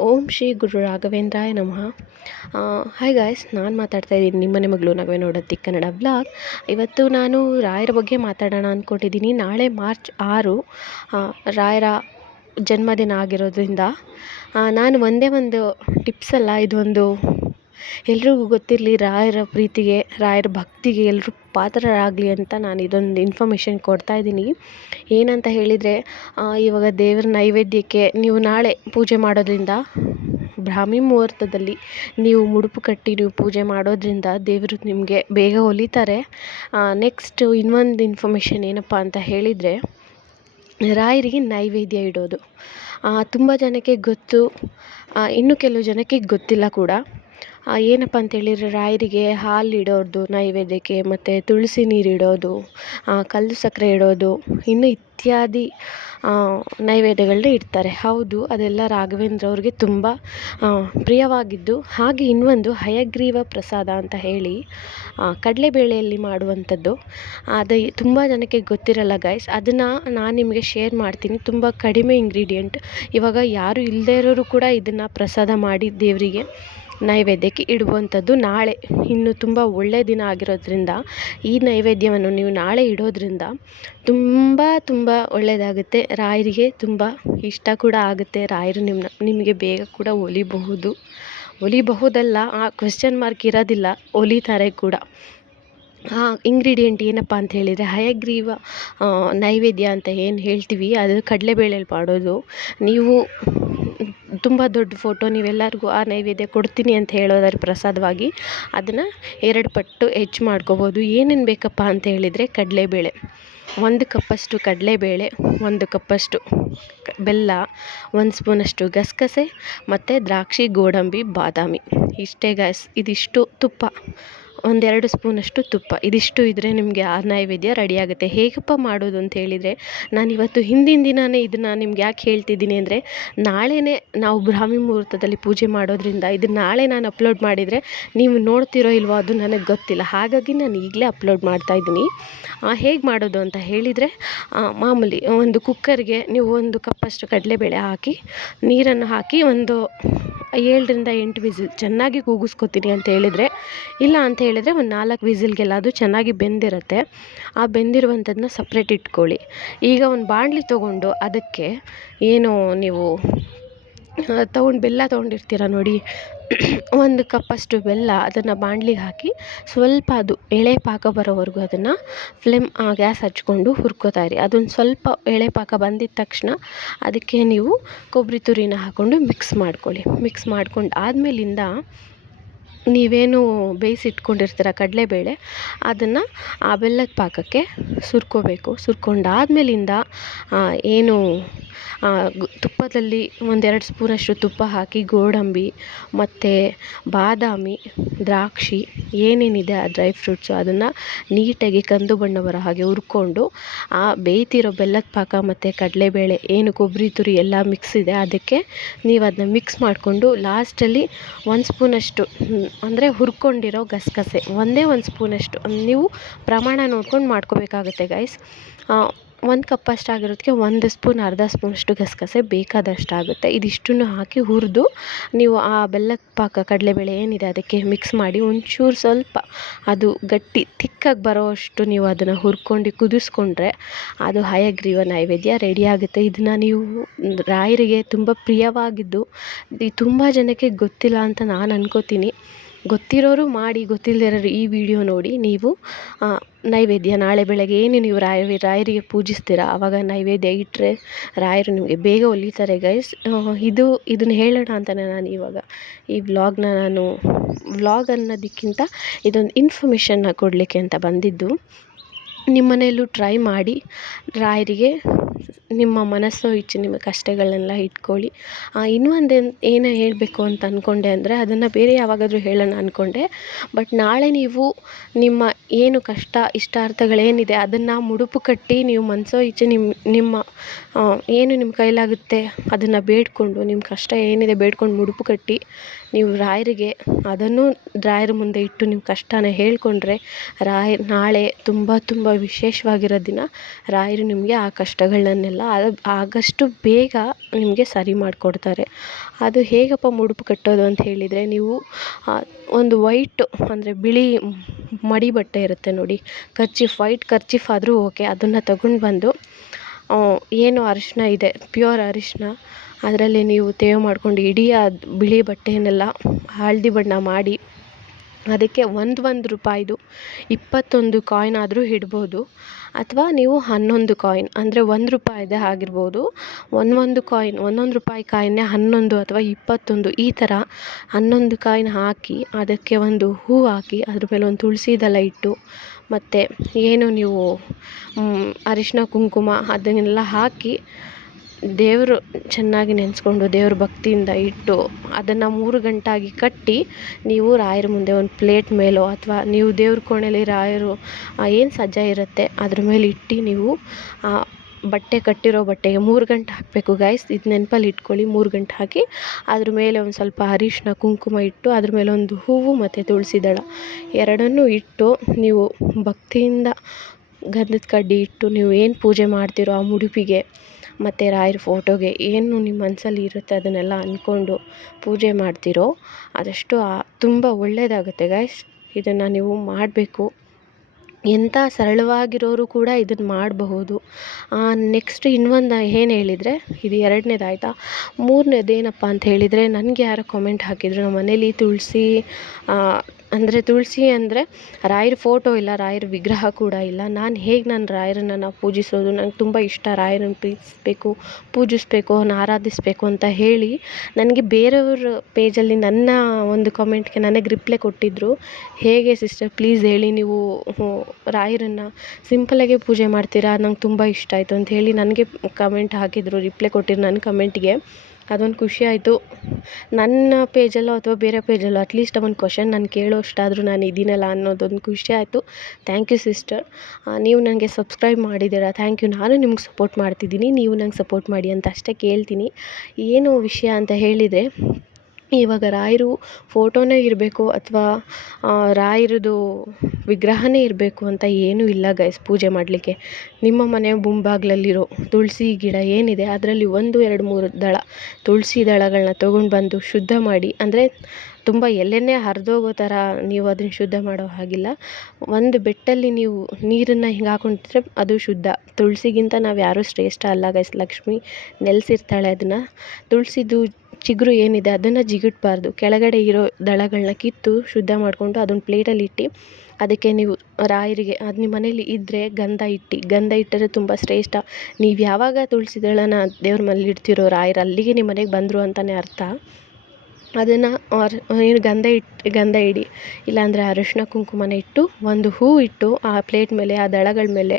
ಓಂ ಶ್ರೀ ಗುರು ರಾಘವೇಂದ್ರಾಯ ನಮಃ. Hi guys ನಾನು ಮಾತಾಡ್ತಾ ಇದ್ದೀನಿ ನಿಮ್ಮನೆ ಮಗಳು ನಗವೆ ನೋಡತ್ತಿ ಕನ್ನಡ ಬ್ಲಾಗ್ ಇವತ್ತು ನಾನು ರಾಯರ ಬಗ್ಗೆ ಮಾತಾಡೋಣ ಅಂದ್ಕೊಂಡಿದ್ದೀನಿ ನಾಳೆ ಮಾರ್ಚ್ ಆರು ರಾಯರ ಜನ್ಮದಿನ ಆಗಿರೋದ್ರಿಂದ ನಾನು ಒಂದೇ ಒಂದು ಟಿಪ್ಸ್ ಅಲ್ಲ, ಇದೊಂದು ಎಲ್ರಿಗೂ ಗೊತ್ತಿರಲಿ, ರಾಯರ ಪ್ರೀತಿಗೆ, ರಾಯರ ಭಕ್ತಿಗೆ ಎಲ್ಲರೂ ಪಾತ್ರರಾಗಲಿ ಅಂತ ನಾನು ಇದೊಂದು ಇನ್ಫಾರ್ಮೇಷನ್ ಕೊಡ್ತಾ ಇದ್ದೀನಿ. ಏನಂತ ಹೇಳಿದರೆ ಇವಾಗ ದೇವರ ನೈವೇದ್ಯಕ್ಕೆ ನೀವು ನಾಳೆ ಪೂಜೆ ಮಾಡೋದ್ರಿಂದ, ಬ್ರಾಹ್ಮಿ ಮುಹೂರ್ತದಲ್ಲಿ ನೀವು ಮುಡುಪು ಕಟ್ಟಿ ನೀವು ಪೂಜೆ ಮಾಡೋದ್ರಿಂದ ದೇವರು ನಿಮಗೆ ಬೇಗ ಒಲಿತಾರೆ. ನೆಕ್ಸ್ಟು ಇನ್ನೊಂದು ಇನ್ಫಾರ್ಮೇಷನ್ ಏನಪ್ಪ ಅಂತ ಹೇಳಿದರೆ, ರಾಯರಿಗೆ ನೈವೇದ್ಯ ಇಡೋದು. ತುಂಬ ಜನಕ್ಕೆ ಗೊತ್ತು ಇನ್ನು ಕೆಲವು ಜನಕ್ಕೆ ಗೊತ್ತಿಲ್ಲ ಕೂಡ. ಏನಪ್ಪ ಅಂತೇಳಿದರೆ ರಾಯರಿಗೆ ಹಾಲು ಇಡೋದು ನೈವೇದ್ಯಕ್ಕೆ ಮತ್ತು ತುಳಸಿ ನೀರು ಇಡೋದು ಕಲ್ಲು ಸಕ್ಕರೆ ಇಡೋದು, ಇನ್ನು ಇತ್ಯಾದಿ ನೈವೇದ್ಯಗಳನ್ನ ಇಡ್ತಾರೆ. ಹೌದು, ಅದೆಲ್ಲ ರಾಘವೇಂದ್ರ ಅವ್ರಿಗೆ ತುಂಬ ಪ್ರಿಯವಾಗಿದ್ದು. ಹಾಗೆ ಇನ್ನೊಂದು ಹಯಗ್ರೀವ ಪ್ರಸಾದ ಅಂತ ಹೇಳಿ ಕಡಲೆಬೇಳೆಯಲ್ಲಿ ಮಾಡುವಂಥದ್ದು. ಅದು ತುಂಬ ಜನಕ್ಕೆ ಗೊತ್ತಿರಲ್ಲ ಗೈಸ್ ಅದನ್ನು ನಾನು ನಿಮಗೆ ಶೇರ್ ಮಾಡ್ತೀನಿ. ತುಂಬ ಕಡಿಮೆ ಇಂಗ್ರೀಡಿಯೆಂಟ್ ಇವಾಗ ಯಾರು ಇಲ್ಲದೇ ಇರೋರು ಕೂಡ ಇದನ್ನು ಪ್ರಸಾದ ಮಾಡಿ ದೇವರಿಗೆ. ನೈವೇದ್ಯಕ್ಕೆ ಇಡುವಂಥದ್ದು ನಾಳೆ. ಇನ್ನು ತುಂಬ ಒಳ್ಳೆಯ ದಿನ ಆಗಿರೋದ್ರಿಂದ ಈ ನೈವೇದ್ಯವನ್ನು ನೀವು ನಾಳೆ ಇಡೋದ್ರಿಂದ ತುಂಬ ತುಂಬ ಒಳ್ಳೆಯದಾಗುತ್ತೆ. ರಾಯರಿಗೆ ತುಂಬ ಇಷ್ಟ ಕೂಡ ಆಗುತ್ತೆ. ರಾಯರು ನಿಮ್ಮನ್ನ ನಿಮಗೆ ಬೇಗ ಕೂಡ ಒಲಿಬಹುದು. ಒಲಿಬಹುದಲ್ಲ, ಆ ಕ್ವೆಶ್ಚನ್ ಮಾರ್ಕ್ ಇರೋದಿಲ್ಲ, ಒಲಿತಾರೆ ಕೂಡ. ಆ ಇಂಗ್ರೀಡಿಯೆಂಟ್ ಏನಪ್ಪ ಅಂತ ಹೇಳಿದರೆ ಹಯಗ್ರೀವ ನೈವೇದ್ಯ ಅಂತ ಏನು ಹೇಳ್ತೀವಿ? ಅದು ಕಡಲೆಬೇಳೆಲಿ ಮಾಡೋದು ನೀವು ತುಂಬ ದೊಡ್ಡ ಫೋಟೋ ನೀವೆಲ್ಲರಿಗೂ ಆ ನೈವೇದ್ಯ ಕೊಡ್ತೀನಿ ಅಂತ ಹೇಳೋದಾದ್ರೆ ಪ್ರಸಾದವಾಗಿ ಅದನ್ನು ಎರಡು ಪಟ್ಟು ಹೆಚ್ಚು ಮಾಡ್ಕೋಬೋದು. ಏನೇನು ಬೇಕಪ್ಪ ಅಂತ ಹೇಳಿದರೆ ಕಡಲೆಬೇಳೆ. ಒಂದು ಕಪ್ಪಷ್ಟು ಕಡಲೆಬೇಳೆ, ಒಂದು ಕಪ್ಪಷ್ಟು ಬೆಲ್ಲ, ಒಂದು ಸ್ಪೂನಷ್ಟು ಗಸಗಸೆ ಮತ್ತು ದ್ರಾಕ್ಷಿ, ಗೋಡಂಬಿ, ಬಾದಾಮಿ. ಇಷ್ಟೇ ಗಾಯ್ಸ್ ಇದಿಷ್ಟು ತುಪ್ಪ. ಒಂದೆರಡು ಸ್ಪೂನಷ್ಟು ತುಪ್ಪ. ಇದಿಷ್ಟು ಇದ್ದರೆ ನಿಮಗೆ ಆ ನೈವೇದ್ಯ ರೆಡಿಯಾಗುತ್ತೆ ಹೇಗಪ್ಪ ಮಾಡೋದು ಅಂತ ಹೇಳಿದರೆ ನಾನಿವತ್ತು ಹಿಂದಿನ ದಿನವೇ ಇದನ್ನು ನಿಮ್ಗೆ ಯಾಕೆ ಹೇಳ್ತಿದ್ದೀನಿ ಅಂದರೆ ನಾಳೆಯೇ ನಾವು ಬ್ರಾಹ್ಮಿ ಮುಹೂರ್ತದಲ್ಲಿ ಪೂಜೆ ಮಾಡೋದ್ರಿಂದ ಇದನ್ನು ನಾಳೆ ನಾನು ಅಪ್ಲೋಡ್ ಮಾಡಿದರೆ ನೀವು ನೋಡ್ತಿರೋ ಇಲ್ವೋ ಅದು ನನಗೆ ಗೊತ್ತಿಲ್ಲ. ಹಾಗಾಗಿ ನಾನು ಈಗಲೇ ಅಪ್ಲೋಡ್ ಮಾಡ್ತಾ ಇದ್ದೀನಿ. ಹೇಗೆ ಮಾಡೋದು ಅಂತ ಹೇಳಿದರೆ ಮಾಮೂಲಿ ಒಂದು ಕುಕ್ಕರ್ಗೆ ನೀವು ಒಂದು ಕಪ್ಪಷ್ಟು ಕಡಲೆಬೇಳೆ ಹಾಕಿ, ನೀರನ್ನು ಹಾಕಿ ಒಂದು ಏಳರಿಂದ ಎಂಟು ವಿಸಿಲ್. ಚೆನ್ನಾಗಿ ಕೂಗಿಸ್ಕೊತೀನಿ ಅಂತ ಹೇಳಿದರೆ, ಇಲ್ಲ ಅಂತ ಹೇಳಿದರೆ ಒಂದು ನಾಲ್ಕು ವಿಸಿಲ್ಗೆಲ್ಲ ಅದು ಚೆನ್ನಾಗಿ ಬೆಂದಿರುತ್ತೆ. ಆ ಬೆಂದಿರುವಂಥದ್ದನ್ನ ಸಪ್ರೇಟ್ ಇಟ್ಕೊಳ್ಳಿ. ಈಗ ಒಂದು ಬಾಣಲಿ ತೊಗೊಂಡು ಅದಕ್ಕೆ ಏನು ನೀವು ತೊಗೊಂಡು ಬೆಲ್ಲ ತೊಗೊಂಡಿರ್ತೀರ ನೋಡಿ. ಒಂದು ಕಪ್ಪಷ್ಟು ಬೆಲ್ಲ ಅದನ್ನು ಬಾಣ್ಲಿಗೆ ಹಾಕಿ ಸ್ವಲ್ಪ ಅದು ಎಳೆ ಪಾಕ ಬರೋವರೆಗೂ ಅದನ್ನು ಫ್ಲೇಮ್ ಗ್ಯಾಸ್ ಹಚ್ಕೊಂಡು ಹುರ್ಕೋತಾ ಇರಿ. ಅದೊಂದು ಸ್ವಲ್ಪ ಎಳೆ ಪಾಕ ಬಂದಿದ್ದ ತಕ್ಷಣ ಅದಕ್ಕೆ ನೀವು ಕೊಬ್ಬರಿ ತುರಿನ ಹಾಕ್ಕೊಂಡು ಮಿಕ್ಸ್ ಮಾಡ್ಕೊಳ್ಳಿ. ಮಿಕ್ಸ್ ಮಾಡ್ಕೊಂಡು ಆದಮೇಲಿಂದ ನೀವೇನು ಬೇಯಿಸಿಟ್ಕೊಂಡಿರ್ತೀರ ಕಡಲೆಬೇಳೆ, ಅದನ್ನು ಆ ಬೆಲ್ಲದ ಪಾಕಕ್ಕೆ ಸುರ್ಕೋಬೇಕು. ಸುರ್ಕೊಂಡಾದ್ಮೇಲಿಂದ ಏನು ತುಪ್ಪದಲ್ಲಿ ಒಂದೆರಡು ಸ್ಪೂನಷ್ಟು ತುಪ್ಪ ಹಾಕಿ, ಗೋಡಂಬಿ ಮತ್ತು ಬಾದಾಮಿ, ದ್ರಾಕ್ಷಿ, ಏನೇನಿದೆ ಆ ಡ್ರೈ ಫ್ರೂಟ್ಸು ಅದನ್ನು ನೀಟಾಗಿ ಕಂದು ಬಣ್ಣ ಬರೋ ಹಾಗೆ ಹುರ್ಕೊಂಡು, ಆ ಬೇಯ್ತಿರೋ ಬೆಲ್ಲದ ಪಾಕ ಮತ್ತು ಕಡಲೆಬೇಳೆ, ಏನು ಕೊಬ್ಬರಿ ತುರಿ ಎಲ್ಲ ಮಿಕ್ಸ್ ಇದೆ, ಅದಕ್ಕೆ ನೀವು ಅದನ್ನ ಮಿಕ್ಸ್ ಮಾಡಿಕೊಂಡು ಲಾಸ್ಟಲ್ಲಿ ಒಂದು ಸ್ಪೂನಷ್ಟು ಅಂದರೆ ಹುರ್ಕೊಂಡಿರೋ ಗಸಗಸೆ. ಒಂದೇ ಒಂದು ಸ್ಪೂನಷ್ಟು. ನೀವು ಪ್ರಮಾಣ ನೋಡ್ಕೊಂಡು ಮಾಡ್ಕೋಬೇಕಾಗುತ್ತೆ ಗೈಸ್ ಒಂದು ಕಪ್ ಆಗಿರೋದಕ್ಕೆ ಒಂದು ಸ್ಪೂನ್, ಅರ್ಧ ಸ್ಪೂನಷ್ಟು ಗಸಗಸೆ ಬೇಕಾದಷ್ಟು ಆಗುತ್ತೆ ಇದಿಷ್ಟನ್ನು ಹಾಕಿ ಹುರಿದು ನೀವು ಆ ಬೆಲ್ಲದ ಪಾಕ ಕಡಲೆಬೇಳೆ ಏನಿದೆ ಅದಕ್ಕೆ ಮಿಕ್ಸ್ ಮಾಡಿ ಒಂಚೂರು ಸ್ವಲ್ಪ ಅದು ಗಟ್ಟಿ, ತಿಕ್ಕಾಗಿ ಬರೋವಷ್ಟು ನೀವು ಅದನ್ನು ಹುರ್ಕೊಂಡು ಕುದಿಸ್ಕೊಂಡ್ರೆ ಅದು ಹಯಗ್ರೀವ ನೈವೇದ್ಯ ರೆಡಿ ಆಗುತ್ತೆ. ಇದನ್ನು ನೀವು ರಾಯರಿಗೆ ತುಂಬ ಪ್ರಿಯವಾಗಿದ್ದು ತುಂಬ ಜನಕ್ಕೆ ಗೊತ್ತಿಲ್ಲ ಅಂತ ನಾನು ಅನ್ಕೋತೀನಿ. ಗೊತ್ತಿರೋರು ಮಾಡಿ ಗೊತ್ತಿಲ್ಲದಿರೋರು ಈ ವಿಡಿಯೋ ನೋಡಿ ನೀವು ನೈವೇದ್ಯ ನಾಳೆ ಬೆಳಗ್ಗೆ ಏನು ನೀವು ರಾಯ, ರಾಯರಿಗೆ ಪೂಜಿಸ್ತೀರ? ಆವಾಗ ನೈವೇದ್ಯ ಇಟ್ಟರೆ ರಾಯರು ನಿಮಗೆ ಬೇಗ ಒಲಿತಾರೆ ಗೈಸ್ ಇದು, ಇದನ್ನು ಹೇಳೋಣ ಅಂತಲೇ ನಾನು ಇವಾಗ. ಈ ವ್ಲಾಗ್ನ ನಾನು ವ್ಲಾಗ್ ಅನ್ನೋದಕ್ಕಿಂತ ಇದೊಂದು ಇನ್ಫಾರ್ಮೇಷನ್ನ ಕೊಡಲಿಕ್ಕೆ ಅಂತ ಬಂದಿದ್ದು. ನಿಮ್ಮ ಟ್ರೈ ಮಾಡಿ, ರಾಯರಿಗೆ ನಿಮ್ಮ ಮನಸ್ಸು ಇಚ್ಛೆ ನಿಮ್ಮ ಕಷ್ಟಗಳನ್ನೆಲ್ಲ ಇಟ್ಕೊಳ್ಳಿ. ಇನ್ನೂ ಒಂದು ಏನು ಹೇಳಬೇಕು ಅಂತ ಅಂದ್ಕೊಂಡೆ ಅಂದರೆ ಅದನ್ನು ಬೇರೆ ಯಾವಾಗಾದರೂ ಹೇಳೋಣ ಅಂದ್ಕೊಂಡೆ ಬಟ್ ನಾಳೆ ನೀವು ನಿಮ್ಮ ಏನು ಕಷ್ಟ, ಇಷ್ಟಾರ್ಥಗಳೇನಿದೆ ಅದನ್ನು ಮುಡುಪು ಕಟ್ಟಿ ನೀವು ಮನಸೋ ಇಚ್ಛೆ ನಿಮ್ಮ ನಿಮ್ಮ ಏನು ನಿಮ್ಮ ಕೈಲಾಗುತ್ತೆ ಅದನ್ನು ಬೇಡಿಕೊಂಡು ನಿಮ್ಮ ಕಷ್ಟ ಏನಿದೆ ಬೇಡ್ಕೊಂಡು ಮುಡುಪು ಕಟ್ಟಿ ನೀವು ರಾಯರಿಗೆ ಅದನ್ನು ರಾಯರ ಮುಂದೆ ಇಟ್ಟು ನಿಮ್ಮ ಕಷ್ಟನ ಹೇಳಿಕೊಂಡ್ರೆ ರಾಯ ನಾಳೆ ತುಂಬ ತುಂಬ ವಿಶೇಷವಾಗಿರೋ ದಿನ ರಾಯರು ನಿಮಗೆ ಆ ಕಷ್ಟಗಳನ್ನೆಲ್ಲ ಇದೆಯಲ್ಲ ಅದು ಆಗಷ್ಟು ಬೇಗ ನಿಮಗೆ ಸರಿ ಮಾಡಿಕೊಡ್ತಾರೆ. ಅದು ಹೇಗಪ್ಪ ಮುಡುಪು ಕಟ್ಟೋದು ಅಂತ ಹೇಳಿದರೆ, ನೀವು ಒಂದು ವೈಟ್ ಅಂದರೆ ಬಿಳಿ ಮಡಿ ಬಟ್ಟೆ ಇರುತ್ತೆ ನೋಡಿ, ಕರ್ಚೀಫ್, ವೈಟ್ ಕರ್ಚೀಫ್ ಆದರೂ ಓಕೆ, ಅದನ್ನು ತಗೊಂಡು ಬಂದು ಏನು ಅರಿಶಿನ ಇದೆ, ಪ್ಯೂರ್ ಅರಿಶಿನ ಅದರಲ್ಲಿ ನೀವು ತೇವ ಮಾಡಿಕೊಂಡು ಇಡೀ ಬಿಳಿ ಬಟ್ಟೆಯನ್ನೆಲ್ಲ ಹಳದಿ ಬಣ್ಣ ಮಾಡಿ ಅದಕ್ಕೆ ಒಂದು ಒಂದು ರೂಪಾಯಿದು ಇಪ್ಪತ್ತೊಂದು ಕಾಯಿನ್ ಆದರೂ ಇಡ್ಬೋದು. ಅಥವಾ ನೀವು ಹನ್ನೊಂದು ಕಾಯಿನ್ ಅಂದರೆ ಒಂದು ರೂಪಾಯಿದೇ ಆಗಿರ್ಬೋದು. ಒಂದೊಂದು ಕಾಯಿನ್ ಒಂದೊಂದು ರೂಪಾಯಿ ಕಾಯಿನ್ನೇ ಹನ್ನೊಂದು ಅಥವಾ ಇಪ್ಪತ್ತೊಂದು ಈ ಥರ ಹನ್ನೊಂದು ಕಾಯಿನ್ ಹಾಕಿ ಅದಕ್ಕೆ ಒಂದು ಹೂ ಹಾಕಿ ಅದ್ರ ಮೇಲೆ ಒಂದು ತುಳಸಿ ದಳ ಇಟ್ಟು ಮತ್ತು ಏನು ನೀವು ಅರಿಶಿನ ಕುಂಕುಮ ಅದನ್ನೆಲ್ಲ ಹಾಕಿ ದೇವರು ಚೆನ್ನಾಗಿ ನೆನೆಸ್ಕೊಂಡು ದೇವ್ರ ಭಕ್ತಿಯಿಂದ ಇಟ್ಟು ಅದನ್ನು ಮೂರು ಗಂಟಾಗಿ ಕಟ್ಟಿ ನೀವು ರಾಯರ ಮುಂದೆ ಒಂದು ಪ್ಲೇಟ್ ಮೇಲೋ ಅಥವಾ ನೀವು ದೇವ್ರ ಕೋಣೆಯಲ್ಲಿ ರಾಯರು ಏನು ಸಜ್ಜ ಇರುತ್ತೆ ಅದ್ರ ಮೇಲೆ ಇಟ್ಟು ನೀವು ಬಟ್ಟೆ ಕಟ್ಟಿರೋ ಬಟ್ಟೆಗೆ ಮೂರು ಗಂಟೆ ಹಾಕಬೇಕು ಗೈಸ್ ಇದು ನೆನಪಲ್ಲಿ ಇಟ್ಕೊಳ್ಳಿ, ಮೂರು ಗಂಟೆ ಹಾಕಿ ಅದ್ರ ಮೇಲೆ ಒಂದು ಸ್ವಲ್ಪ ಅರಿಶಿನ ಕುಂಕುಮ ಇಟ್ಟು ಅದ್ರ ಮೇಲೆ ಒಂದು ಹೂವು ಮತ್ತು ತುಳಸಿ ದಳ ಎರಡನ್ನೂ ಇಟ್ಟು ನೀವು ಭಕ್ತಿಯಿಂದ ಗಂಧದ ಕಡ್ಡಿ ಇಟ್ಟು ನೀವು ಏನು ಪೂಜೆ ಮಾಡ್ತೀರೋ ಆ ಮುಡುಪಿಗೆ ಮತ್ತು ರಾಯರ ಫೋಟೋಗೆ ಏನು ನಿಮ್ಮ ಮನಸ್ಸಲ್ಲಿ ಇರುತ್ತೆ ಅದನ್ನೆಲ್ಲ ಅಂದ್ಕೊಂಡು ಪೂಜೆ ಮಾಡ್ತೀರೋ ಅದಷ್ಟು ತುಂಬ ಒಳ್ಳೆಯದಾಗುತ್ತೆ ಗೈಸ್ ಇದನ್ನು ನೀವು ಮಾಡಬೇಕು. ಎಂಥ ಸರಳವಾಗಿರೋರು ಕೂಡ ಇದನ್ನು ಮಾಡಬಹುದು. ನೆಕ್ಸ್ಟ್ ಇನ್ನೊಂದು ಏನು ಹೇಳಿದರೆ, ಇದು ಎರಡನೇದು ಆಯಿತಾ? ಏನಪ್ಪ ಅಂತ ಹೇಳಿದರೆ, ನನಗೆ ಯಾರೋ ಕಾಮೆಂಟ್ ಹಾಕಿದರು ನಮ್ಮ ಮನೇಲಿ ತುಳಸಿ ಅಂದರೆ ತುಳಸಿ ಅಂದರೆ ರಾಯರ ಫೋಟೋ ಇಲ್ಲ, ರಾಯರ ವಿಗ್ರಹ ಕೂಡ ಇಲ್ಲ. ನಾನು ಹೇಗೆ ನಾನು ರಾಯರನ್ನು ನಾವು ಪೂಜಿಸೋದು? ನಂಗೆ ತುಂಬ ಇಷ್ಟ ರಾಯರನ್ನು ಪ್ರೀತಿಸಬೇಕು ಪೂಜಿಸಬೇಕು ಅವ್ರನ್ನ ಆರಾಧಿಸಬೇಕು ಅಂತ ಹೇಳಿ ನನಗೆ ಬೇರೆಯವ್ರ ಪೇಜಲ್ಲಿ ನನ್ನ ಒಂದು ಕಾಮೆಂಟ್ಗೆ ನನಗೆ ರಿಪ್ಲೈ ಕೊಟ್ಟಿದ್ದರು ಹೇಗೆ ಸಿಸ್ಟರ್ ಪ್ಲೀಸ್ ಹೇಳಿ ನೀವು ರಾಯರನ್ನು ಸಿಂಪಲಾಗೆ ಪೂಜೆ ಮಾಡ್ತೀರಾ? ನಂಗೆ ತುಂಬ ಇಷ್ಟ ಆಯಿತು ಅಂತ ಹೇಳಿ ನನಗೆ ಕಮೆಂಟ್ ಹಾಕಿದರು ರಿಪ್ಲೈ ಕೊಟ್ಟಿದ್ರು ನನ್ನ ಕಮೆಂಟಿಗೆ ಅದೊಂದು ಖುಷಿ ಆಯಿತು. ನನ್ನ ಪೇಜಲ್ಲೋ ಅಥವಾ ಬೇರೆ ಪೇಜಲ್ಲೋ ಅಟ್ಲೀಸ್ಟ್ ಒಂದು ಕ್ವಶನ್ ನಾನು ಕೇಳೋ ಅಷ್ಟಾದರೂ ನಾನು ಇದ್ದೀನಲ್ಲ ಅನ್ನೋದೊಂದು ಖುಷಿ ಆಯಿತು. ಥ್ಯಾಂಕ್ ಯು ಸಿಸ್ಟರ್ ನೀವು ನನಗೆ ಸಬ್ಸ್ಕ್ರೈಬ್ ಮಾಡಿದ್ದೀರಾ? ಥ್ಯಾಂಕ್ ಯು ನಾನು ನಿಮ್ಗೆ ಸಪೋರ್ಟ್ ಮಾಡ್ತಿದ್ದೀನಿ. ನೀವು ನಂಗೆ ಸಪೋರ್ಟ್ ಮಾಡಿ ಅಂತ ಅಷ್ಟೇ ಕೇಳ್ತೀನಿ. ಏನು ವಿಷಯ ಅಂತ ಹೇಳಿದರೆ ಇವಾಗ ರಾಯರು ಫೋಟೋನೇ ಇರಬೇಕು ಅಥವಾ ರಾಯರದು ವಿಗ್ರಹನೇ ಇರಬೇಕು ಅಂತ ಏನೂ ಇಲ್ಲ ಗೈಸ್ ಪೂಜೆ ಮಾಡಲಿಕ್ಕೆ. ನಿಮ್ಮ ಮನೆ ಮುಂಭಾಗ್ಲಲ್ಲಿರೋ ತುಳಸಿ ಗಿಡ ಏನಿದೆ ಅದರಲ್ಲಿ ಒಂದು, ಎರಡು, ಮೂರು ದಳ ತುಳಸಿ ದಳಗಳನ್ನ ತೊಗೊಂಡು ಬಂದು ಶುದ್ಧ ಮಾಡಿ, ಅಂದರೆ ತುಂಬ ಎಲೆನೇ ಹರಿದೋಗೋ ಥರ ನೀವು ಅದನ್ನು ಶುದ್ಧ ಮಾಡೋ ಹಾಗಿಲ್ಲ. ಒಂದು ಬೆಟ್ಟಲ್ಲಿ ನೀವು ನೀರನ್ನು ಹಿಂಗೆ ಹಾಕೊಂಡಿದ್ರೆ ಅದು ಶುದ್ಧ. ತುಳಸಿಗಿಂತ ನಾವು ಯಾರೂ ಶ್ರೇಷ್ಠ ಅಲ್ಲ ಗೈಸ್ ಲಕ್ಷ್ಮಿ ನೆಲೆಸಿರ್ತಾಳೆ ಅದನ್ನು ತುಳಸಿದು ಚಿಗುರು ಏನಿದೆ ಅದನ್ನು ಜಿಗಿಟ್ಬಾರ್ದು. ಕೆಳಗಡೆ ಇರೋ ದಳಗಳನ್ನ ಕಿತ್ತು ಶುದ್ಧ ಮಾಡಿಕೊಂಡು ಅದನ್ನು ಪ್ಲೇಟಲ್ಲಿ ಇಟ್ಟು ಅದಕ್ಕೆ ನೀವು ರಾಯರಿಗೆ ಅದು ನಿಮ್ಮ ಮನೇಲಿ ಇದ್ದರೆ ಗಂಧ ಇಟ್ಟು. ಗಂಧ ಇಟ್ಟರೆ ತುಂಬ ಶ್ರೇಷ್ಠ. ನೀವು ಯಾವಾಗ ತುಳಸಿ ದಳನ ದೇವ್ರ ಮನೇಲಿ ಇಡ್ತಿರೋ ರಾಯರು ಅಲ್ಲಿಗೆ ನಿಮ್ಮ ಮನೆಗೆ ಬಂದರು ಅಂತಲೇ ಅರ್ಥ. ಅದನ್ನು ಏನು ಗಂಧ ಇಟ್ಟು ಗಂಧ ಇಡಿ. ಇಲ್ಲಾಂದರೆ ಅರಿಶಿನ ಕುಂಕುಮನ ಇಟ್ಟು ಒಂದು ಹೂ ಇಟ್ಟು ಆ ಪ್ಲೇಟ್ ಮೇಲೆ, ಆ ದಳಗಳ ಮೇಲೆ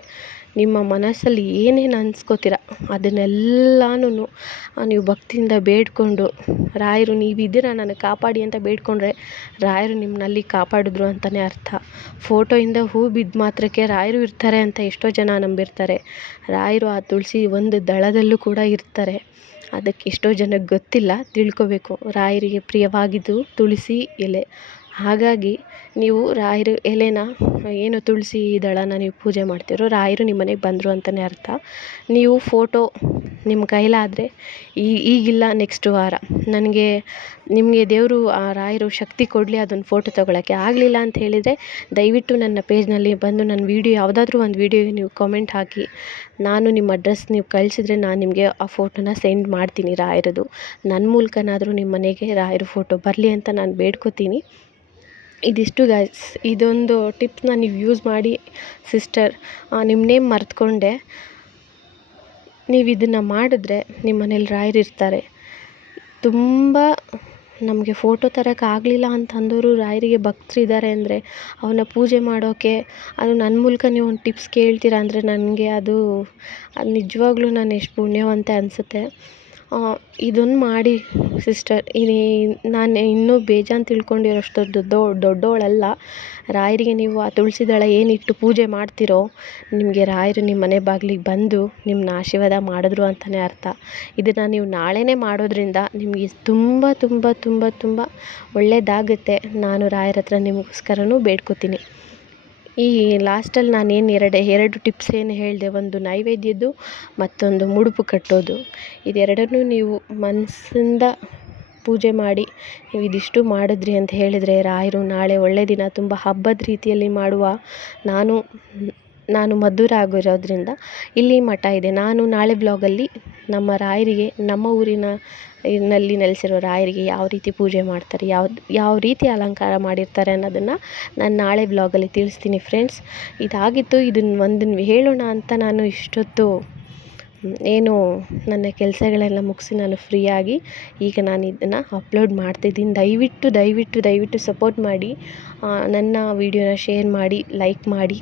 ನಿಮ್ಮ ಮನಸ್ಸಲ್ಲಿ ಏನೇನು ಅನ್ಸ್ಕೋತೀರ ಅದನ್ನೆಲ್ಲನೂ ನೀವು ಭಕ್ತಿಯಿಂದ ಬೇಡಿಕೊಂಡು, ರಾಯರು ನೀವಿದ್ದೀರ ನನಗೆ ಕಾಪಾಡಿ ಅಂತ ಬೇಡಿಕೊಂಡ್ರೆ ರಾಯರು ನಿಮ್ಮನ್ನಲ್ಲಿ ಕಾಪಾಡಿದ್ರು ಅಂತಲೇ ಅರ್ಥ. ಫೋಟೋಯಿಂದ ಹೂ ಬಿದ್ದ ಮಾತ್ರಕ್ಕೆ ರಾಯರು ಇರ್ತಾರೆ ಅಂತ ಎಷ್ಟೋ ಜನ ನಂಬಿರ್ತಾರೆ. ರಾಯರು ಆ ತುಳಸಿ ಒಂದು ದಳದಲ್ಲೂ ಕೂಡ ಇರ್ತಾರೆ. ಅದಕ್ಕೆ ಎಷ್ಟೋ ಜನಕ್ಕೆ ಗೊತ್ತಿಲ್ಲ, ತಿಳ್ಕೊಬೇಕು. ರಾಯರಿಗೆ ಪ್ರಿಯವಾಗಿದ್ದು ತುಳಸಿ ಎಲೆ. ಹಾಗಾಗಿ ನೀವು ರಾಯರ ಎಲೆನ ಏನು ತುಳಸಿ ದಳನ ನೀವು ಪೂಜೆ ಮಾಡ್ತೀರೋ ರಾಯರು ನಿಮ್ಮ ಮನೆಗೆ ಬಂದರು ಅಂತಲೇ ಅರ್ಥ. ನೀವು ಫೋಟೋ ನಿಮ್ಮ ಕೈಲಾದರೆ ಈ ಈಗಿಲ್ಲ ನೆಕ್ಸ್ಟ್ ವಾರ. ನನಗೆ ನಿಮಗೆ ದೇವರು ಆ ರಾಯರು ಶಕ್ತಿ ಕೊಡಲಿ ಅದೊಂದು ಫೋಟೋ ತೊಗೊಳಕ್ಕೆ. ಆಗಲಿಲ್ಲ ಅಂತ ಹೇಳಿದರೆ ದಯವಿಟ್ಟು ನನ್ನ ಪೇಜ್ನಲ್ಲಿ ಬಂದು ನನ್ನ ವೀಡಿಯೋ ಯಾವುದಾದ್ರೂ ಒಂದು ವೀಡಿಯೋಗೆ ನೀವು ಕಾಮೆಂಟ್ ಹಾಕಿ. ನಾನು ನಿಮ್ಮ ಅಡ್ರೆಸ್ ನೀವು ಕಳಿಸಿದ್ರೆ ನಾನು ನಿಮಗೆ ಆ ಫೋಟೋನ ಸೆಂಡ್ ಮಾಡ್ತೀನಿ ರಾಯರದು. ನನ್ನ ಮೂಲಕನಾದರೂ ನಿಮ್ಮ ಮನೆಗೆ ರಾಯರ ಫೋಟೋ ಬರಲಿ ಅಂತ ನಾನು ಬೇಡ್ಕೊತೀನಿ. ಇದಿಷ್ಟು ಗೈಸ್ ಇದೊಂದು ಟಿಪ್ಸ್ನ ನೀವು ಯೂಸ್ ಮಾಡಿ ಸಿಸ್ಟರ್ ನಿಮ್ಮ ನೇಮ್ ಮರೆತ್ಕೊಂಡೆ. ನೀವು ಇದನ್ನು ಮಾಡಿದ್ರೆ ನಿಮ್ಮ ಮನೇಲಿ ರಾಯರು ಇರ್ತಾರೆ. ತುಂಬ ನಮಗೆ ಫೋಟೋ ತರೋಕ್ಕಾಗಲಿಲ್ಲ ಆಗಲಿಲ್ಲ ಅಂತಂದವರು ರಾಯರಿಗೆ ಭಕ್ತರಿದ್ದಾರೆ ಅಂದರೆ ಅವನ್ನ ಪೂಜೆ ಮಾಡೋಕ್ಕೆ ಅದು ನನ್ನ ಮೂಲಕ ನೀವು ಒಂದು ಟಿಪ್ಸ್ ಕೇಳ್ತೀರ ಅಂದರೆ ನನಗೆ ಅದು ಅದು ನಿಜವಾಗ್ಲೂ ನಾನು ಎಷ್ಟು ಪುಣ್ಯವಂತೆ ಅನಿಸುತ್ತೆ. ಇದೊಂದು ಮಾಡಿ ಸಿಸ್ಟರ್ ಇಲ್ಲಿ ನಾನು ಇನ್ನೂ ಬೇಜಾನ್ ತಿಳ್ಕೊಂಡಿರೋಷ್ಟು ದೊಡ್ಡ ದೊಡ್ಡವಳಲ್ಲ ರಾಯರಿಗೆ ನೀವು ಆ ತುಳಸಿ ದಳ ಏನಿಟ್ಟು ಪೂಜೆ ಮಾಡ್ತೀರೋ, ನಿಮಗೆ ರಾಯರು ನಿಮ್ಮ ಮನೆ ಬಾಗಿಲಿಗೆ ಬಂದು ನಿಮ್ಮನ್ನ ಆಶೀರ್ವಾದ ಮಾಡಿದ್ರು ಅಂತಲೇ ಅರ್ಥ. ಇದನ್ನು ನೀವು ನಾಳೆನೇ ಮಾಡೋದ್ರಿಂದ ನಿಮಗೆ ತುಂಬ ತುಂಬ ತುಂಬ ತುಂಬ ಒಳ್ಳೆಯದಾಗುತ್ತೆ ನಾನು ರಾಯರ ಹತ್ರ ನಿಮಗೋಸ್ಕರನೂ ಬೇಡ್ಕೊತೀನಿ. ಈ ಲಾಸ್ಟಲ್ಲಿ ನಾನೇನು ಎರಡು ಎರಡು ಟಿಪ್ಸ್ ಏನು ಹೇಳಿದೆ, ಒಂದು ನೈವೇದ್ಯದ್ದು ಮತ್ತೊಂದು ಮುಡುಪು ಕಟ್ಟೋದು. ಇದೆರಡನ್ನೂ ನೀವು ಮನಸ್ಸಿಂದ ಪೂಜೆ ಮಾಡಿ, ನೀವು ಇದಿಷ್ಟು ಮಾಡಿದ್ರಿ ಅಂತ ಹೇಳಿದರೆ ರಾಯರು ನಾಳೆ ಒಳ್ಳೆಯ ದಿನ, ತುಂಬ ಹಬ್ಬದ ರೀತಿಯಲ್ಲಿ ಮಾಡುವ ನಾನು ನಾನು ಮದ್ದೂರು ಆಗಿರೋದ್ರಿಂದ ಇಲ್ಲಿ ಮಠ ಇದೆ. ನಾನು ನಾಳೆ ಬ್ಲಾಗಲ್ಲಿ ನಮ್ಮ ರಾಯರಿಗೆ, ನಮ್ಮ ಊರಿನ ನಲ್ಲಿ ನೆಲೆಸಿರೋ ರಾಯರಿಗೆ ಯಾವ ರೀತಿ ಪೂಜೆ ಮಾಡ್ತಾರೆ, ಯಾವ್ದು, ಯಾವ ರೀತಿ ಅಲಂಕಾರ ಮಾಡಿರ್ತಾರೆ ಅನ್ನೋದನ್ನು ನಾನು ನಾಳೆ ಬ್ಲಾಗಲ್ಲಿ ತಿಳಿಸ್ತೀನಿ ಫ್ರೆಂಡ್ಸ್ ಇದಾಗಿತ್ತು ಇದನ್ನು ಒಂದನ್ನು ಹೇಳೋಣ ಅಂತ ನಾನು ಇಷ್ಟೊತ್ತು ಏನು ನನ್ನ ಕೆಲಸಗಳೆಲ್ಲ ಮುಗಿಸಿ ನಾನು ಫ್ರೀಯಾಗಿ ಈಗ ನಾನು ಇದನ್ನು ಅಪ್ಲೋಡ್ ಮಾಡ್ತಿದ್ದೀನಿ. ದಯವಿಟ್ಟು ದಯವಿಟ್ಟು ದಯವಿಟ್ಟು ಸಪೋರ್ಟ್ ಮಾಡಿ ನನ್ನ ವೀಡಿಯೋನ ಶೇರ್ ಮಾಡಿ ಲೈಕ್ ಮಾಡಿ.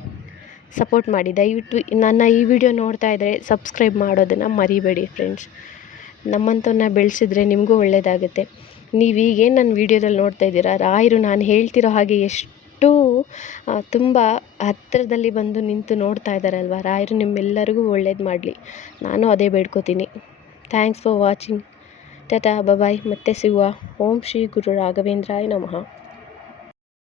ಸಪೋರ್ಟ್ ಮಾಡಿ. ದಯವಿಟ್ಟು ನನ್ನ ಈ ವಿಡಿಯೋ ನೋಡ್ತಾ ಇದ್ದರೆ ಸಬ್ಸ್ಕ್ರೈಬ್ ಮಾಡೋದನ್ನು ಮರಿಬೇಡಿ ಫ್ರೆಂಡ್ಸ್. ನಮ್ಮಂಥವನ್ನ ಬೆಳೆಸಿದ್ರೆ ನಿಮಗೂ ಒಳ್ಳೆಯದಾಗುತ್ತೆ ನೀವೀಗೇನು ನನ್ನ ವೀಡಿಯೋದಲ್ಲಿ ನೋಡ್ತಾ ಇದ್ದೀರಾ? ರಾಯರು, ನಾನು ಹೇಳ್ತಿರೋ ಹಾಗೆ ಎಷ್ಟು ತುಂಬ ಹತ್ತಿರದಲ್ಲಿ ಬಂದು ನಿಂತು ನೋಡ್ತಾ ಇದ್ದಾರಲ್ವ ರಾಯರು, ನಿಮ್ಮೆಲ್ಲರಿಗೂ ಒಳ್ಳೇದು ಮಾಡಲಿ. ನಾನು ಅದೇ ಬೇಡ್ಕೋತೀನಿ. Thanks for watching. Tata bye ಮತ್ತೆ ಸಿಗುವ. ಓಂ ಶ್ರೀ ಗುರು ರಾಘವೇಂದ್ರಾಯ ನಮಃ.